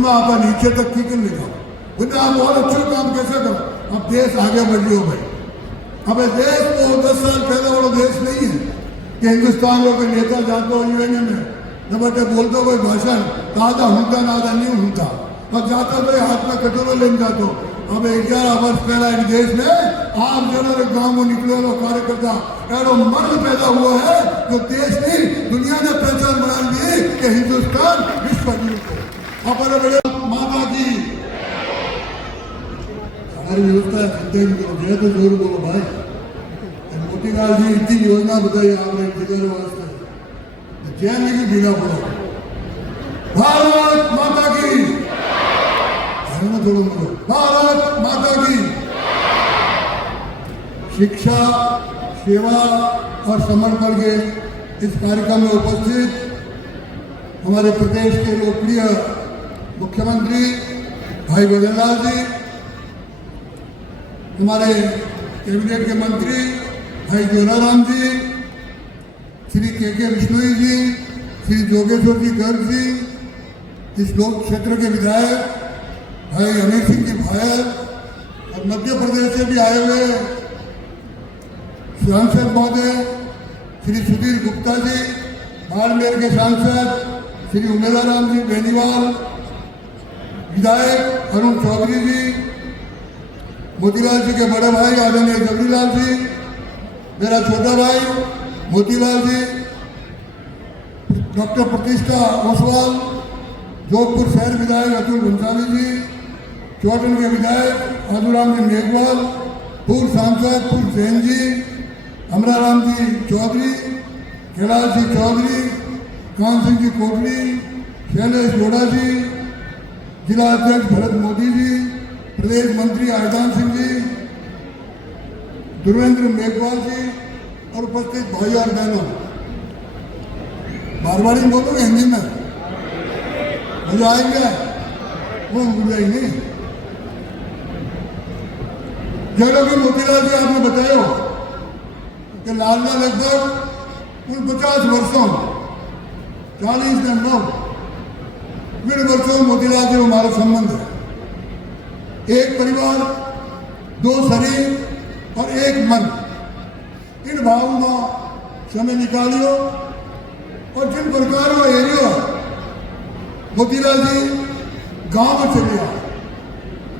में आप नीचे तक की कर लिखा बोलते आप और अच्छे काम कैसे करो। अब देश आगे बढ़ रही हो भाई। अब देश तो 10 साल पहले वाला देश नहीं है कि हिंदुस्तान में कोई नेता जाता हो यूएन में न बटे बोलते कोई भाषण आधा होता ना आधा नहीं होता और जाता तो हाथ में कटोरा लेने जाते। अब 11 वर्ष पहला एक देश में आप जरा गांव में निकले कार्यकर्ता एरो मर्द पैदा हुआ है जो देश नहीं दुनिया ने पहचान बना ली कि हिंदुस्तान विश्व गुरु को अपने बड़े माता की हमारी व्यवस्था है। तो जोर बोलो भाई। मोतीलाल जी इतनी योजना बताई आपने जिले वास्ते जैन की बिना बोलो भारत माता की थोड़ा बोलो भारत माता की। शिक्षा सेवा और समर्पण के इस कार्यक्रम में उपस्थित हमारे प्रदेश के लोकप्रिय मुख्यमंत्री भाई भजनलाल जी, हमारे कैबिनेट के मंत्री भाई जोराराम जी, श्री के विश्नोई जी, श्री जोगेश्वर जी गर्ग जी, इस लोक क्षेत्र के विधायक भाई अमीर सिंह जी भायल और मध्य प्रदेश से भी आए हुए सांसद महोदय श्री सुधीर गुप्ता जी, बाड़मेर के सांसद श्री उमेदाराम जी बेनीवाल, विधायक अरुण चौधरी जी, मोतीलाल जी के बड़े भाई आदरणीय जबरीलाल जी, मेरा छोटा भाई मोतीलाल जी, डॉक्टर प्रतिष्ठा ओसवाल, जोधपुर शहर विधायक अतुल भंसाली जी, चौटन के विधायक आदुराम जी मेघवाल, पूर्व सांसद पूर्व जैन जी, अमराराम जी चौधरी, कैलाश जी चौधरी, कान सिंह जी कोटली, शैलेश लोढ़ा जी, जिला अध्यक्ष भरत मोदी जी, प्रदेश मंत्री आयदान सिंह जी, दुर्वेंद्र मेघवाल जी और उपस्थित भाई और बहनों। मारवाड़ी में बोलोगे हिंदी में मजा आएंगे वो बुझाई नहीं। जैसा कि मोतीलाल जी आपने बताया कि लालना लगभग उन 50 वर्षों 40 ने 9 वर्षों मोतीलाल जी हमारा संबंध है। एक परिवार, दो शरीर और एक मन, इन भावों में समय निकालियो और जिन प्रकार का एरिया मोतीलाल जी गांव में चले आए।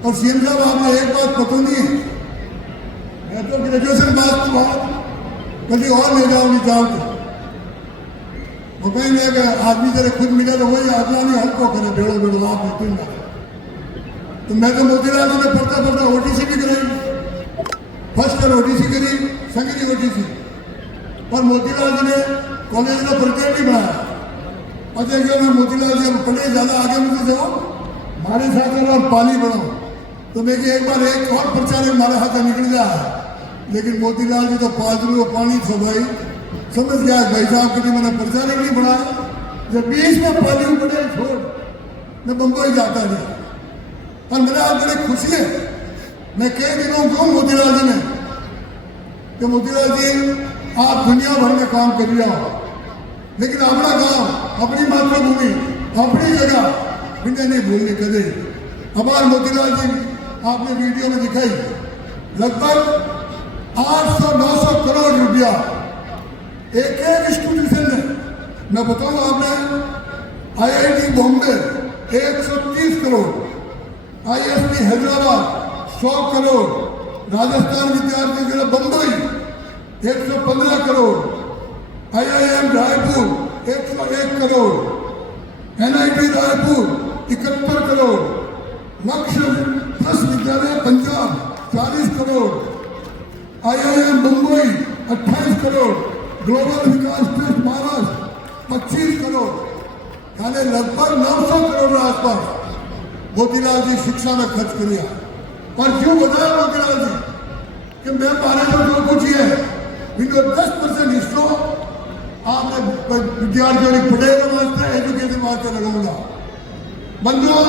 और सीएम साहब आपने एक बात पता नहीं है, मैं तो ग्रेजुएशन पास के बाद कभी और ले जाओ नहीं चाहते वो कहेंगे कि आदमी जरा खुद मिले तो वही आदमी नहीं हल्को करे बेड़ो बेड़ो आप निकल जाए। तो मैं तो मोतीलाल जी ने पढ़ता पढ़ता ओटीसी भी कराई, फर्स्ट ईयर ओटीसी करी, संगीत ओटीसी, और मोतीलाल जी ने कॉलेज में प्रेसिडेंट भी बनाया। अच्छा क्या मैं मोतीलाल जी पढ़े ज़्यादा आगे मुझे जाओ हमारे साथ और पाली बढ़ो तो मैं एक बार एक और प्रचार हमारे हाथ में निकल जाए। लेकिन मोतीलाल जी तो पादरी पानी था भाई, समझ गया भाई साहब कभी मैंने प्रचार नहीं बढ़ाया। जब 20 में पाली पड़े छोड़ मैं बम्बई जाता नहीं और मेरा आज बड़ी खुशी है। मैं कई दिनों कहूँ मोतीलाल जी ने कि मोतीलाल जी आप दुनिया भर में काम कर रहे हो लेकिन अपना गांव, अपनी मातृभूमि, अपनी जगह बिना नहीं भूलने कदे। हमारे मोतीलाल जी आपने वीडियो में दिखाई लगभग 800-900 करोड़ रुपया एक इंस्टीट्यूशन ने, मैं बताऊँ आपने IIT बॉम्बे 130 करोड़, ISB हैदराबाद 100 करोड़, राजस्थान विद्यार्थी जिला बम्बई 115 करोड़, IIM रायपुर 101 करोड़, NIT रायपुर 71 करोड़, लक्ष्य प्लस विद्यालय पंजाब 40 करोड़, IIM मुंबई 28 करोड़, ग्लोबल विकास ट्रस्ट महाराष्ट्र 25 करोड़, यानी लगभग 900 करोड़ के आसपास मोतीलाल जी शिक्षा में खर्च किया। और क्यों बताया मोतीलाल जी कि मैं हमारे को जो कुछ है इनको 10% हिस्सों आपने विद्यार्थियों ने पढ़ेगा वास्ते एजुकेशन वास्ते लगाऊंगा। बंधुओं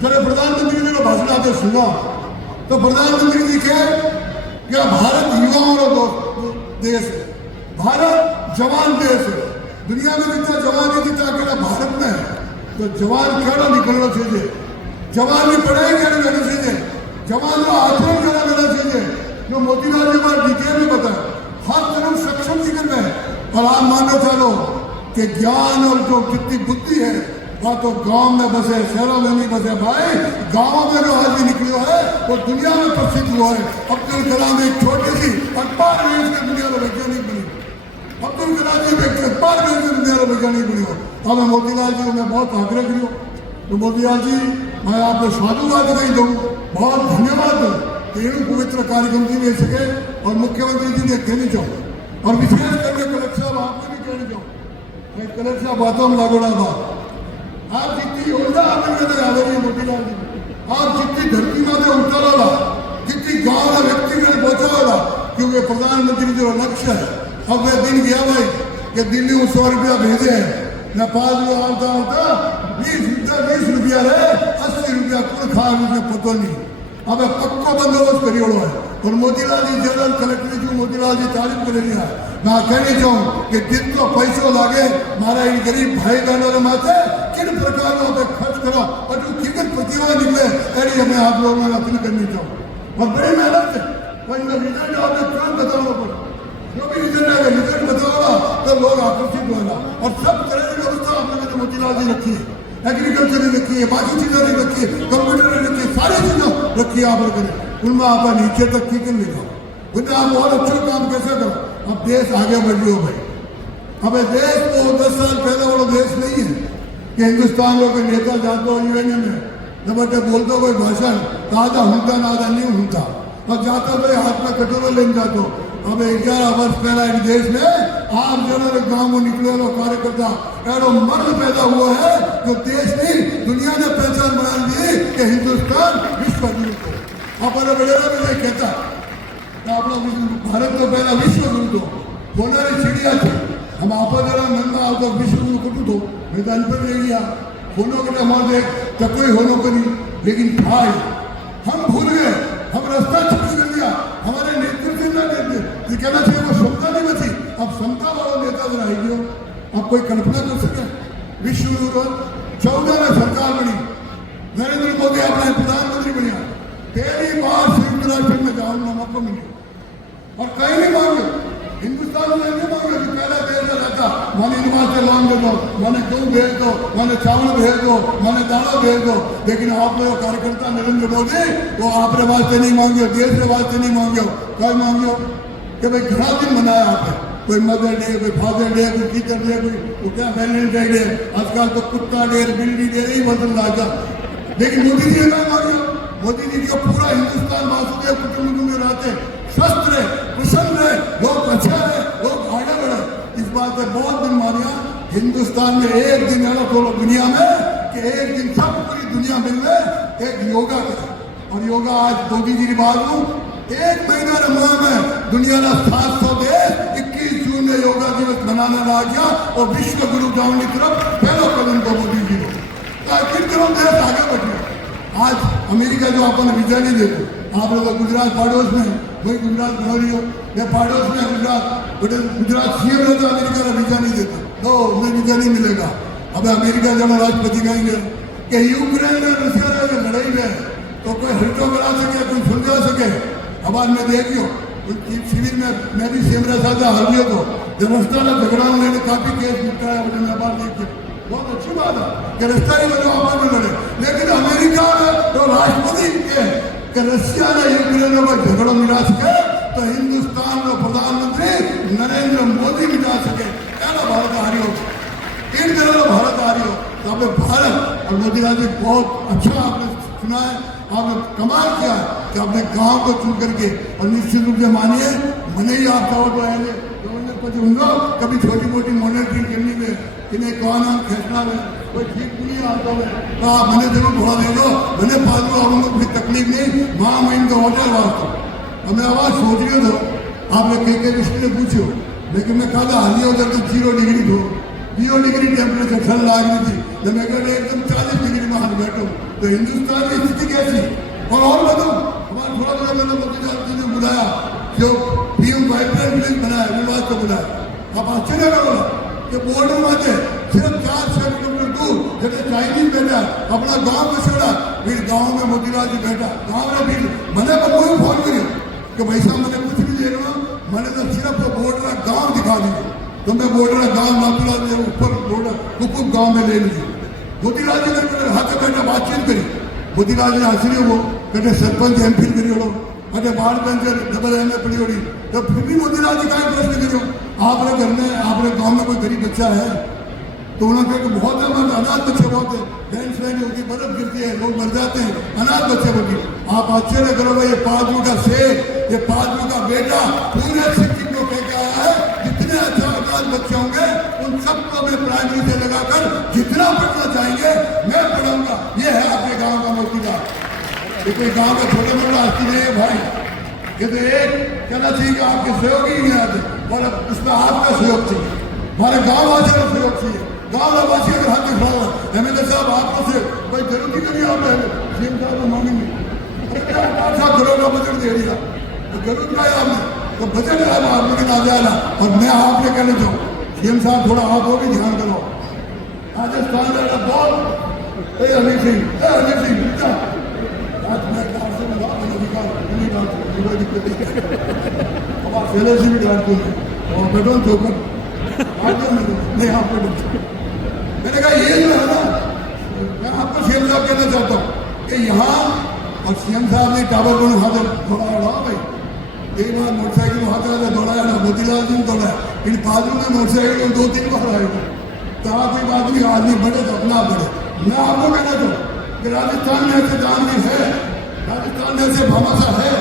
जब प्रधानमंत्री जी ने भाषण आते सुना तो प्रधानमंत्री जी कहे कि भारत युवाओं का देश है, भारत जवान देश है, दुनिया में जितना जवान है जितना अकेला भारत में है। तो जवान केड़ो निकलना चाहिए, जवान की पढ़ाई केड़ी करनी चाहिए, जवान का आचरण केड़ा करना चाहिए। जो मोतीलाल जी बार डिटेल में बताया, हर तरफ सक्षम निकल गए। और आप मानो चलो कि ज्ञान और जो जितनी बुद्धि है वह तो गांव में बसे, शहरों में नहीं बसे। भाई गांव में जो आदमी निकलो है वो दुनिया में प्रसिद्ध हुआ है। अब्दुल कलाम एक छोटी सी अखबार में दुनिया में वैज्ञानिक बनी। अब्दुल कलाम जी अखबार में दुनिया में वैज्ञानिक बनी हो। अब मैं मोतीलाल जी को मैं बहुत आग्रह करूँ तो मोतीलाल जी मैं आपको साधुवाद कही दूँ, बहुत धन्यवाद दूँ कि इन पवित्र कार्यक्रम जी ले सके। और मुख्यमंत्री जी ने कहनी चाहूँ और विशेष करके कलेक्टर साहब आपको भी कहनी चाहूँ, मैं कलेक्टर साहब बातों में लागोड़ा बात आप जितनी योजना आपने आ रही है मोतीलाल जी, आप जितनी धरती में उतर वाला, जितनी गाँव का व्यक्ति में पहुंचा वाला, क्योंकि प्रधानमंत्री जो लक्ष्य है अब वह दिन गया भाई कि दिल्ली में 100 रुपया भेजे हैं, नेपाल में आता होता 20 रुपया रहे 80 रुपया कुल खा मुझे पता नहीं। अब पक्को बंदोबस्त करियो है। और मोतीलाल जी जनरल कलेक्टर जो मोतीलाल जी तारीफ कर लिया, मैं कहनी चाहूँ कि जितना पैसों लागे मारा इन गरीब भाई बहनों माथे किन प्रकार में खर्च करो और जो किन प्रतिभा निकले ऐसी हमें आप लोगों ने अपील करनी चाहूँ। और बड़ी मेहनत है, रिजल्ट आपने तुरंत बताना पड़ा, जो भी रिजल्ट आएगा रिजल्ट बताओगा तो लोग आकर्षित होगा। और सब तरह की व्यवस्था आपने मोतीलाल जी रखी है, एग्रीकल्चर ने रखी है, बाकी चीज़ों ने रखी है, कंप्यूटर ने रखी है, सारी चीज़ों रखी है आप लोगों ने। उनमें आप नीचे तक ठीक नहीं जाओ, उनमें आप और अच्छा काम कैसे करो। अब देश आगे बढ़ रही हो भाई। अब देश तो 10 साल पहले वाला देश नहीं है कि हिंदुस्तान लोग नेता जाते हो यूएन में न बटे बोलते कोई भाषण तो आधा होता ना आधा नहीं होता और जाता तो हाथ में कटोरा लेने जाते हो। अब 11 वर्ष पहला एक देश में आम जनों गांव में निकले वाला कार्यकर्ता एडो मर्द पैदा हुआ है जो देश की दुनिया ने पहचान बना दी कि हिंदुस्तान विश्व गुरु को। अपने बड़ेरा में नहीं कहता अपना भारत तो पहला विश्व गुरु तो होनारी चिड़िया थी। हम आप जरा नंगा आओ तो विश्व गुरु कटू तो मैं तो अनपढ़ रह गया होनो के हमारे तो कोई होनो को नहीं, लेकिन भाई हम भूल गए, हम रास्ता छूट कर दिया, हमारे नेतृत्व ना देते ये कहना चाहिए वो क्षमता नहीं बची। अब क्षमता वाला नेता जरा आई गयो। अब कोई कल्पना कर सके विश्व गुरु 14 में सरकार बनी, नरेंद्र मोदी अपने प्रधानमंत्री बनिया, पहली बार संयुक्त राष्ट्र में जाऊंगा मौका मिले और कहीं नहीं मांगे हिंदुस्तान में नहीं मांगे कि पहला देश रहता मैंने इनवास से लॉन्ग दे दो, मैंने गेहूँ भेज दो, मैंने चावल भेज दो, मैंने दाना भेज दो। लेकिन आप लोग कार्यकर्ता नरेंद्र मोदी वो आपने वास्ते नहीं मांगे, देश के वास्ते नहीं मांगे, क्या मांगे कि भाई घना दिन मनाया आपने, कोई मदर डे, कोई फादर डे, कोई टीचर डे, कोई क्या वैलेंटाइन डे, आजकल तो कुत्ता डे, बिल्ली डे नहीं बदल रहा। लेकिन मोदी जी ने मांगे, मोदी जी का पूरा हिंदुस्तान वासुदेव कुटुंब में रहते स्वस्थ रहे, प्रसन्न रहे, लोग अच्छा है, लोग आगे बढ़े। इस बात से बहुत दिन मानिया हिंदुस्तान में एक दिन है तो दुनिया में कि एक दिन सब पूरी दुनिया मिल रहे एक योगा करे। और योगा आज मोदी जी की बात हूँ 1 महीना रहा में दुनिया का 700 देश 21 जून में योगा दिवस मनाने लगा गया और विश्व गुरु जाऊन की तरफ पहला कदम को मोदी जी को किन तरह देश आगे बढ़े। आज अमेरिका जो अपन वीजा नहीं देते, आप लोग गुजरात पड़ोस में वही गुजरात बना रही हो या पड़ोस में गुजरात सीएम रहता अमेरिका का वीजा नहीं देता तो उन्हें वीजा नहीं मिलेगा। अब अमेरिका जब राष्ट्रपति कहेंगे कि यूक्रेन में रशिया में लड़ाई में तो कोई हल्को बना सके, कोई सुलझा सके। अब आज मैं देखियो शिविर में मैं भी सेम रहा था हर तो जब रस्ता में झगड़ा उन्होंने काफी केस निपटाया मुझे मैं बात देखिए बहुत अच्छी बात है कि रास्ता नहीं बनो आप लड़े। लेकिन अमेरिका में तो राष्ट्रपति के कि रशिया ने यूक्रेन में झगड़ा मिला सके तो हिंदुस्तान में प्रधानमंत्री नरेंद्र मोदी मिटा सके। क्या भारत आ रही हो इन तरह भारत आ रही हो तो आपने भारत और मोदी जी बहुत अच्छा आपने सुना है, आपने कमाल किया कि आपने गांव को चुन करके और निश्चित रूप से मानिए मैंने ही आप कहो तो आएंगे कभी छोटी मोटी मॉनिटरिंग करनी में इन्हें कौन हम खेचना में कोई ठीक नहीं आता है तो आप मैंने जरूर थोड़ा दे दो, मैंने फालतू आपको कोई तकलीफ नहीं माँ महीन का होटल वास्ते। अब मैं आवाज़ सोच रही हो आपने कई विषय ने पूछो, लेकिन मैं कहा था हालिया उधर तो 0 डिग्री थो 0 डिग्री टेम्परेचर ठंड लाग रही थी जब मैं कहते एकदम 40 डिग्री में हाथ बैठो तो हिंदुस्तान की स्थिति कैसी। और बताऊँ हमारा थोड़ा थोड़ा मैंने मोदी ने बुलाया जो पीएम वाइब्रेंट प्लेस बनाया विवाद को बुलाया। आप आश्चर्य करो कि बोर्डों में सिर्फ 4-6 किलोमीटर दूर जैसे चाइनीज बैठा अपना गांव में छोड़ा फिर गांव में मोतीलाल जी बैठा गांव में फिर मैंने बबू फोन करियो कि वैसा मैंने कुछ नहीं दे रहा मैंने तो सिर्फ बॉर्डर गांव दिखा दीजिए तो मैं बॉर्डर गांव मोतीलाल जी ऊपर बॉर्डर कुकुम गांव में ले लीजिए मोतीलाल जी ने हाथ बैठा बातचीत करी मोतीलाल जी हंस रहे वो कहते सरपंच एम फिल करी हो अरे बाढ़ पेंशन डबल एम ए पड़ी होगी तो फिर भी मोतीलाल जी का प्रश्न करियो आपने घर में आपने गांव में कोई गरीब बच्चा है तो उन्होंने कहा कि बहुत है हमारे अनाथ बच्चे बहुत है लैंड स्लाइड होती बर्फ गिरती है लोग मर जाते हैं अनाथ बच्चे होती आप आश्चर्य करो ये 5 का शेर ये 5 का बेटा पूरे सिक्किम को कह के आया है जितने अच्छा अनाथ बच्चे होंगे उन सबको मैं प्राइमरी से लगाकर जितना पढ़ना चाहेंगे मैं पढ़ाऊंगा ये है आपके गाँव का मोतीलाल ये कोई गाँव का छोटे मोटा हस्ती नहीं है भाई ये तो एक कहना चाहिए कि आपके सहयोगी ही आते और उसमें आपका सहयोग चाहिए हमारे गाँव वासियों का सहयोग चाहिए गाँव वासी अगर हाथ दिखा हुआ एमएलए साहब आपको से कोई जरूरत ही नहीं आप सीएम साहब को मांगेंगे क्या 5 करोड़ का बजट दे दिया तो जरूरत क्या है आपने तो बजट है आप लेकिन आ जाएगा और मैं आपने कहना चाहूँ सीएम साहब थोड़ा आप वो भी ध्यान करो राजस्थान का बहुत हनी सिंह आज मैं कार से मिला कोई दिक्कत नहीं अब पहले से भी डालते हैं और बेटों चौकर नहीं आपको मैंने कहा ये जो है ना मैं आपको सीएम साहब कहना चाहता हूँ कि यहाँ और सीएम साहब ने टावर को हाथ दौड़ाया भाई एक बार मोटरसाइकिल हाथ दौड़ाया ना मोतीलाल जी ने दौड़ाया इन बाजू में मोटरसाइकिल 2-3 बार आएगा तो आप एक आदमी बढ़े तो अपना बढ़े मैं आपको कहना चाहूँ कि राजस्थान में ऐसे दानवीर है राजस्थान में ऐसे भामाशाह है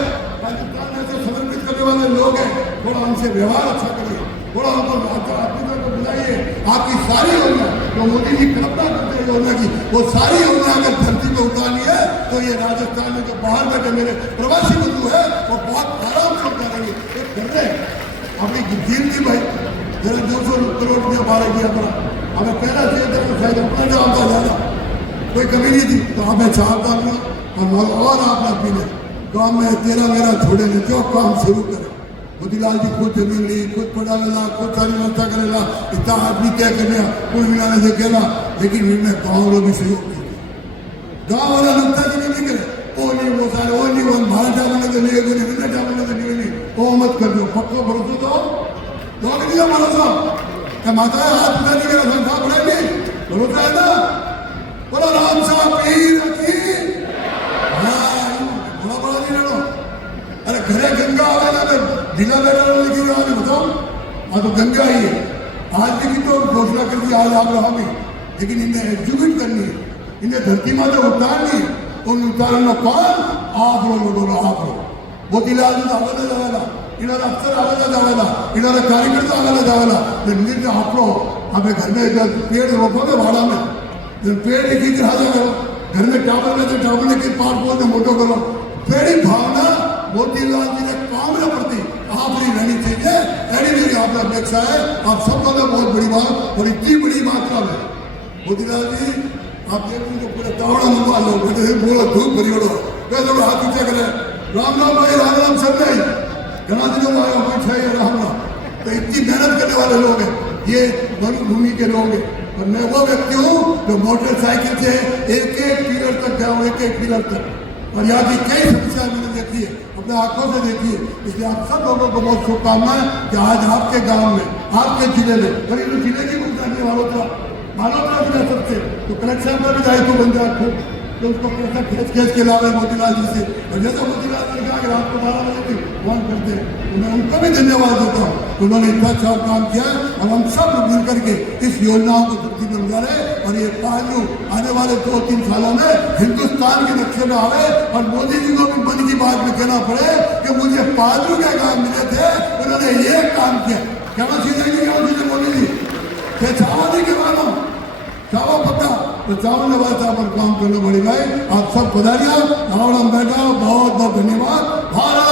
राजस्थान में ऐसे समर्पित करने वाले लोग हैं थोड़ा उनसे व्यवहार अच्छा करिए थोड़ा उनको आपको बुलाइए आपकी सारी योजना जो मोदी जी कल्पना करते हैं योजना की वो सारी योजना अगर धरती में उतारनी है तो ये राजस्थान में जो बाहर बैठे मेरे प्रवासी बंधु है वो बहुत आराम से उतारेंगे ये कर रहे हैं अपनी जीत थी भाई जरा 200 करोड़ रुपया बारह किया था हमें कहना चाहिए था कि शायद अपना जवाब था ज्यादा कोई कमी नहीं थी तो हमें चाहता था और आप अपने काम में तेरा मेरा छोड़े नहीं जो काम शुरू करें मोतीलाल जी खुद जमीन ली खुद पढ़ावेला खुद सारी व्यवस्था करेला इतना आदमी तय करने कुल मिलाने से कहला लेकिन इनमें गाँव लोग भी सहयोग किया गाँव वाला नुकता जी नहीं करे वो नहीं वो सारे वो नहीं वो भाषा बने तो नहीं बोली विद्या बने तो नहीं वो मत कर दो पक्को भरोसा तो नहीं दिया भरोसा क्या माता है हाथ उठाने के संस्था बढ़ाएगी भरोसा है ना बोलो राम साहब पीर की बड़ा बड़ा नहीं लड़ो अरे घरे गंगा आवेगा तो ढीला बैठा लेकिन आज बताओ हाँ तो गंगा ही है आज की तो घोषणा कर दी आज आप रहोगे लेकिन इन्हें एग्जीक्यूट करनी है इन्हें धरती माता उतारनी उन उतारना कौन आप लोग आप लोग मोतीलाल जी आवाजा जावेला इन्होंने अफसर आवाजा जावेला इन्होंने कार्यकर्ता आवाजा जावेला लेकिन आप लोग हमें घर में पेड़ रोपोगे भाड़ा में जब पेड़ की हाजा करो घर में टावर में तो टावर के पार बोलते मोटो करो पेड़ी भावना मोतीलाल जी ने काम न प्रति आपकी रहनी चाहिए ऐसी मेरी आप अपेक्षा है आप सबका तो बहुत बड़ी बात और इतनी बड़ी मात्रा में मोतीलाल जी आप देखते तो पूरा दावड़ा मंगवा लो बेटे बोलो धूप भरी ओढ़ो कैसे हाथ ऊंचा करे राम राम भाई राम राम सब नहीं घना दिनों में आया कोई है राम राम तो इतनी मेहनत करने वाले लोग हैं ये वन भूमि के लोग हैं और मैं वो व्यक्ति हूँ जो मोटरसाइकिल से एक पिलर तक गया हूँ एक पिलर तक और यहाँ की कई समस्याएं मैंने देखी है अपने आंखों से देखी है इसलिए आप सब लोगों को बहुत शुभकामनाएं कि आज आपके गांव में आपके जिले में करीब जिले की मुख्यमंत्री मालोत्रा जिला सबसे तो कलेक्टर का भी दायित्व बन जाए खूब तो उसको पैसा खींच के लावे मोतीलाल जी से और जैसा मोतीलाल जी ने कहा कि रात को 12 बजे भी फोन करते हैं तो मैं उनको भी धन्यवाद देता हूँ उन्होंने इतना अच्छा काम किया और हम सब लोग मिल करके इस योजनाओं को धरती में उतारे और ये पहलू आने वाले 2-3 सालों में हिंदुस्तान के नक्शे में आवे और मोदी जी को भी मन की बात में कहना पड़े कि मुझे पहलू के काम मिले थे उन्होंने ये काम किया कहना चीजें मोदी जी चावल के मानो चावल पक्का तो चावल ने बात पर काम करना पड़ेगा आप सब पधारिया आवड़म बैठा बहुत बहुत धन्यवाद भारत